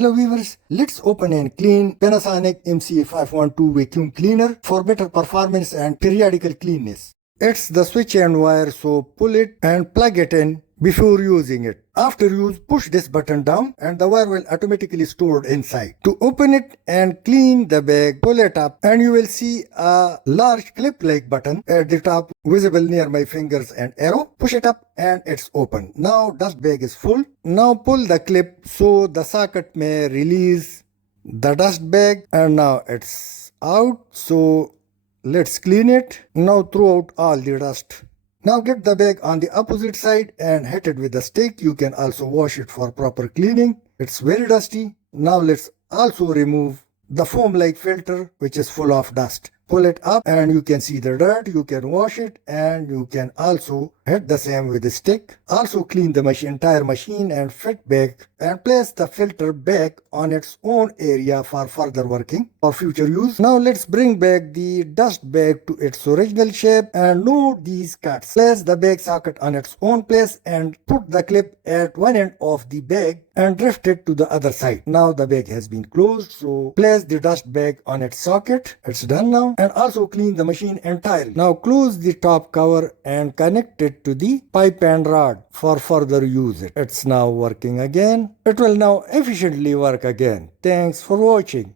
Hello viewers, let's open and clean Panasonic MC-521 vacuum cleaner for better performance and periodical cleanness. It's the switch and wire, so pull it and plug it in before using it. After use, push this button down and the wire will automatically stored inside. To open it and clean the bag, pull it up and you will see a large clip-like button at the top visible near my fingers and arrow. Push it up and it's open. Now dust bag is full. Now pull the clip so the socket may release the dust bag, and now it's out. So let's clean it. Now throw out all the dust. Now get the bag on the opposite side and hit it with a stick. You can also wash it for proper cleaning. It's very dusty. Now let's also remove the foam-like filter which is full of dust. Pull it up and you can see the dirt. You can wash it and you can also hit the same with a stick. Also clean the entire machine and fit back and place the filter back on its own area for further working or future use. Now let's bring back the dust bag to its original shape and note these cuts. Place the bag socket on its own place and put the clip at one end of the bag and drift it to the other side. Now the bag has been closed, so place the dust bag on its socket. It's done now. And also clean the machine entirely. Now close the top cover and connect it to the pipe and rod for further use. It's now working again. It will now efficiently work again. Thanks for watching.